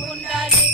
পুণ্ডারী